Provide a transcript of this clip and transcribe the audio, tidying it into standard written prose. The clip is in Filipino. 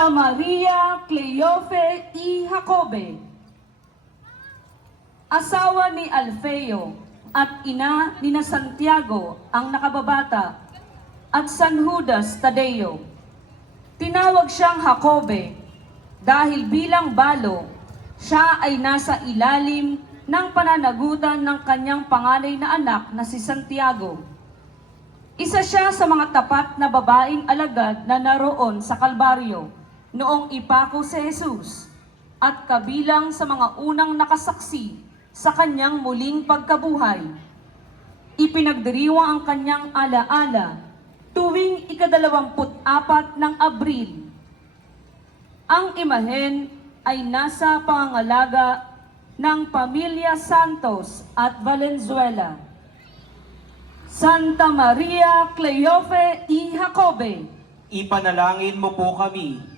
Santa Maria Cleofe y Jacobe, asawa ni Alfeo at ina ni na Santiago ang nakababata at San Judas Tadeo. Tinawag siyang Jacobe dahil bilang balo, siya ay nasa ilalim ng pananagutan ng kanyang panganay na anak na si Santiago. Isa siya sa mga tapat na babaeng alagad na naroon sa Kalbaryo noong ipako si Jesus at kabilang sa mga unang nakasaksi sa kanyang muling pagkabuhay. Ipinagdiriwang ang kanyang alaala tuwing ika-24 ng Abril. Ang imahen ay nasa pangangalaga ng Pamilya Santos at Valenzuela. Santa Maria Cleofe y Jacobe, Ipanalangin mo po kami.